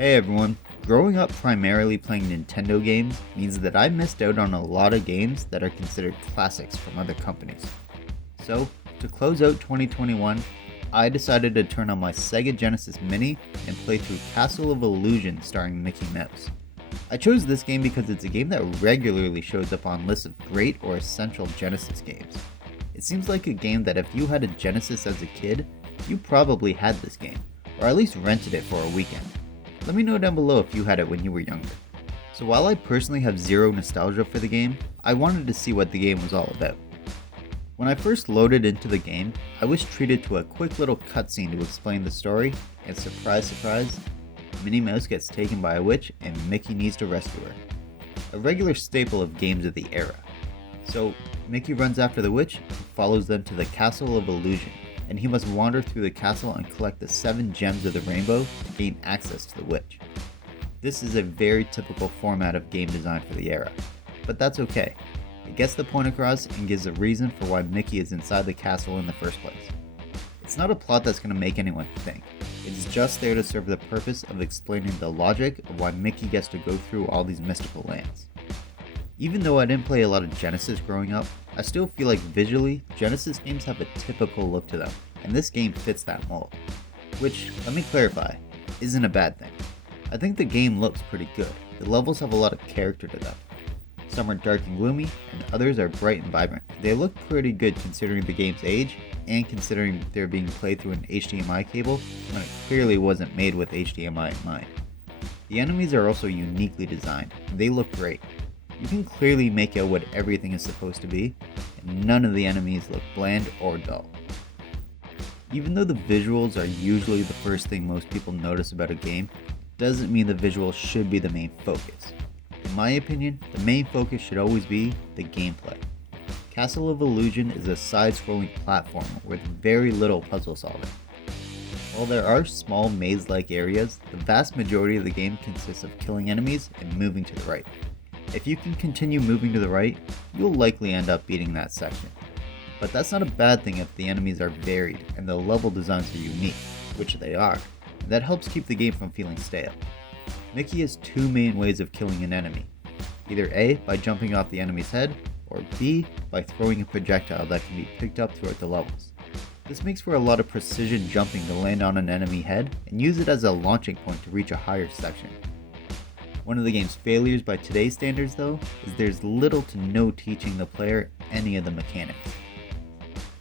Hey everyone, growing up primarily playing Nintendo games means that I missed out on a lot of games that are considered classics from other companies. So, to close out 2021, I decided to turn on my Sega Genesis Mini and play through Castle of Illusion starring Mickey Mouse. I chose this game because it's a game that regularly shows up on lists of great or essential Genesis games. It seems like a game that if you had a Genesis as a kid, you probably had this game, or at least rented it for a weekend. Let me know down below if you had it when you were younger. So while I personally have zero nostalgia for the game, I wanted to see what the game was all about. When I first loaded into the game, I was treated to a quick little cutscene to explain the story, and surprise surprise, Minnie Mouse gets taken by a witch and Mickey needs to rescue her. A regular staple of games of the era. So Mickey runs after the witch and follows them to the Castle of Illusion, and he must wander through the castle and collect the 7 gems of the rainbow to gain access to the witch. This is a very typical format of game design for the era, but that's okay. It gets the point across and gives a reason for why Mickey is inside the castle in the first place. It's not a plot that's going to make anyone think, it's just there to serve the purpose of explaining the logic of why Mickey gets to go through all these mystical lands. Even though I didn't play a lot of Genesis growing up, I still feel like visually, Genesis games have a typical look to them, and this game fits that mold. Which, let me clarify, isn't a bad thing. I think the game looks pretty good. The levels have a lot of character to them. Some are dark and gloomy, and others are bright and vibrant. They look pretty good considering the game's age, and considering they're being played through an HDMI cable, when it clearly wasn't made with HDMI in mind. The enemies are also uniquely designed, and they look great. You can clearly make out what everything is supposed to be, and none of the enemies look bland or dull. Even though the visuals are usually the first thing most people notice about a game, doesn't mean the visuals should be the main focus. In my opinion, the main focus should always be the gameplay. Castle of Illusion is a side-scrolling platform with very little puzzle solving. While there are small maze-like areas, the vast majority of the game consists of killing enemies and moving to the right. If you can continue moving to the right, you'll likely end up beating that section. But that's not a bad thing if the enemies are varied and the level designs are unique, which they are, and that helps keep the game from feeling stale. Mickey has 2 main ways of killing an enemy. Either A, by jumping off the enemy's head, or B, by throwing a projectile that can be picked up throughout the levels. This makes for a lot of precision jumping to land on an enemy head and use it as a launching point to reach a higher section. One of the game's failures by today's standards though, is there's little to no teaching the player any of the mechanics.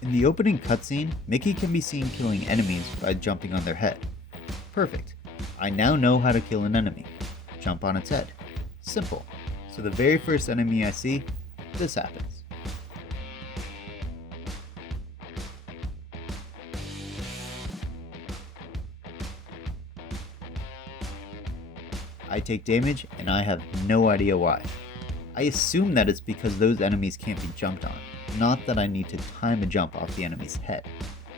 In the opening cutscene, Mickey can be seen killing enemies by jumping on their head. Perfect. I now know how to kill an enemy. Jump on its head. Simple. So the very first enemy I see, this happens. I take damage and I have no idea why. I assume that it's because those enemies can't be jumped on, not that I need to time a jump off the enemy's head.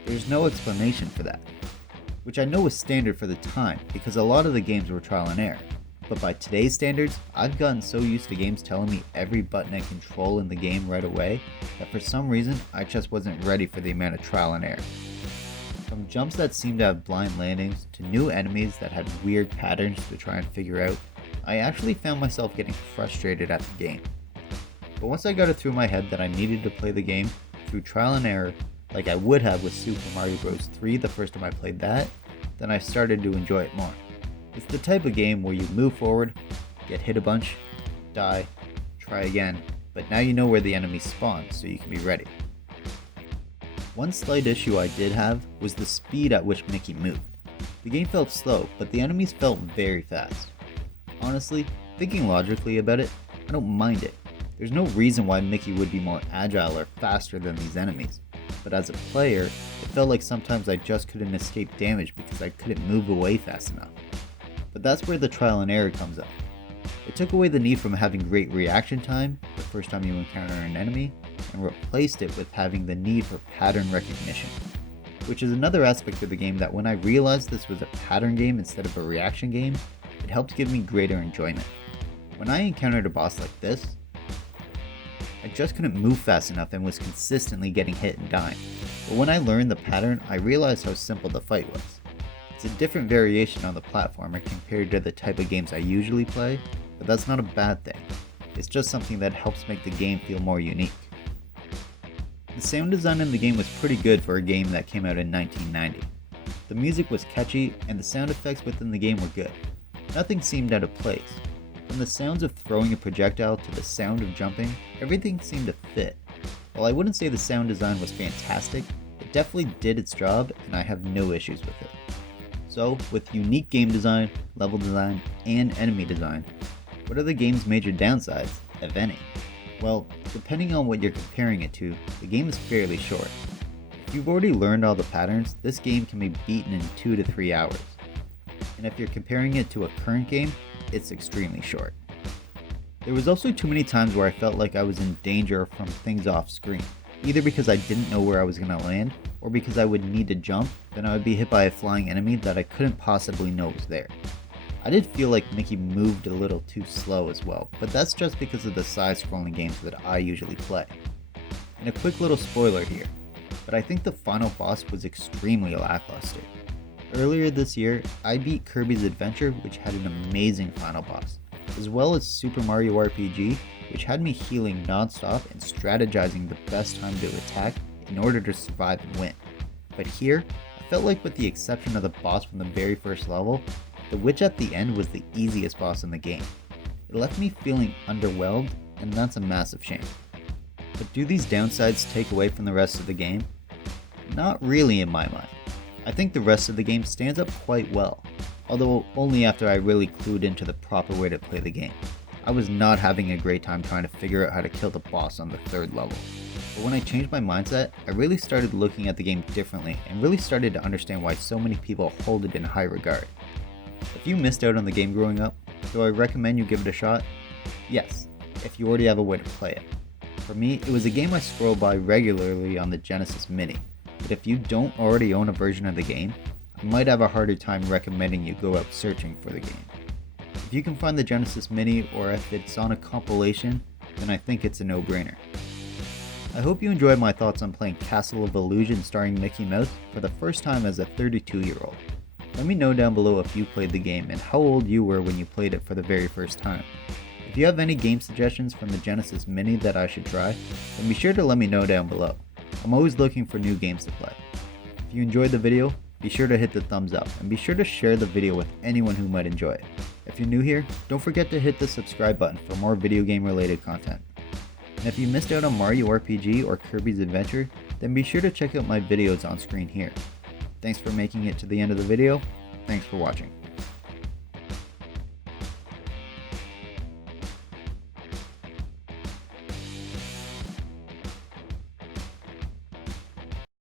There's no explanation for that, which I know is standard for the time because a lot of the games were trial and error. But by today's standards, I've gotten so used to games telling me every button and control in the game right away that for some reason I just wasn't ready for the amount of trial and error. From jumps that seemed to have blind landings to new enemies that had weird patterns to try and figure out, I actually found myself getting frustrated at the game. But once I got it through my head that I needed to play the game through trial and error like I would have with Super Mario Bros. 3 the first time I played that, then I started to enjoy it more. It's the type of game where you move forward, get hit a bunch, die, try again, but now you know where the enemy spawns so you can be ready. One slight issue I did have was the speed at which Mickey moved. The game felt slow, but the enemies felt very fast. Honestly, thinking logically about it, I don't mind it. There's no reason why Mickey would be more agile or faster than these enemies, but as a player, it felt like sometimes I just couldn't escape damage because I couldn't move away fast enough. But that's where the trial and error comes up. It took away the need from having great reaction time the first time you encounter an enemy, and replaced it with having the need for pattern recognition, which is another aspect of the game that when I realized this was a pattern game instead of a reaction game, it helped give me greater enjoyment. When I encountered a boss like this, I just couldn't move fast enough and was consistently getting hit and dying, but when I learned the pattern, I realized how simple the fight was. It's a different variation on the platformer compared to the type of games I usually play, but that's not a bad thing. It's just something that helps make the game feel more unique. The sound design in the game was pretty good for a game that came out in 1990. The music was catchy, and the sound effects within the game were good. Nothing seemed out of place. From the sounds of throwing a projectile to the sound of jumping, everything seemed to fit. While I wouldn't say the sound design was fantastic, it definitely did its job, and I have no issues with it. So, with unique game design, level design, and enemy design, what are the game's major downsides, if any? Well, depending on what you're comparing it to, the game is fairly short. If you've already learned all the patterns, this game can be beaten in 2 to 3 hours. And if you're comparing it to a current game, it's extremely short. There was also too many times where I felt like I was in danger from things off screen, either because I didn't know where I was going to land, or because I would need to jump, then I would be hit by a flying enemy that I couldn't possibly know was there. I did feel like Mickey moved a little too slow as well, but that's just because of the side-scrolling games that I usually play. And a quick little spoiler here, but I think the final boss was extremely lackluster. Earlier this year, I beat Kirby's Adventure, which had an amazing final boss, as well as Super Mario RPG, which had me healing non-stop and strategizing the best time to attack in order to survive and win. But here, I felt like with the exception of the boss from the very first level, the witch at the end was the easiest boss in the game. It left me feeling underwhelmed, and that's a massive shame. But do these downsides take away from the rest of the game? Not really in my mind. I think the rest of the game stands up quite well, although only after I really clued into the proper way to play the game. I was not having a great time trying to figure out how to kill the boss on the 3rd level. But when I changed my mindset, I really started looking at the game differently and really started to understand why so many people hold it in high regard. If you missed out on the game growing up, do I recommend you give it a shot? Yes, if you already have a way to play it. For me, it was a game I scroll by regularly on the Genesis Mini, but if you don't already own a version of the game, I might have a harder time recommending you go out searching for the game. If you can find the Genesis Mini, or if it's on a compilation, then I think it's a no-brainer. I hope you enjoyed my thoughts on playing Castle of Illusion starring Mickey Mouse for the first time as a 32-year-old. Let me know down below if you played the game and how old you were when you played it for the very first time. If you have any game suggestions from the Genesis Mini that I should try, then be sure to let me know down below. I'm always looking for new games to play. If you enjoyed the video, be sure to hit the thumbs up and be sure to share the video with anyone who might enjoy it. If you're new here, don't forget to hit the subscribe button for more video game related content. And if you missed out on Mario RPG or Kirby's Adventure, then be sure to check out my videos on screen here. Thanks for making it to the end of the video. Thanks for watching.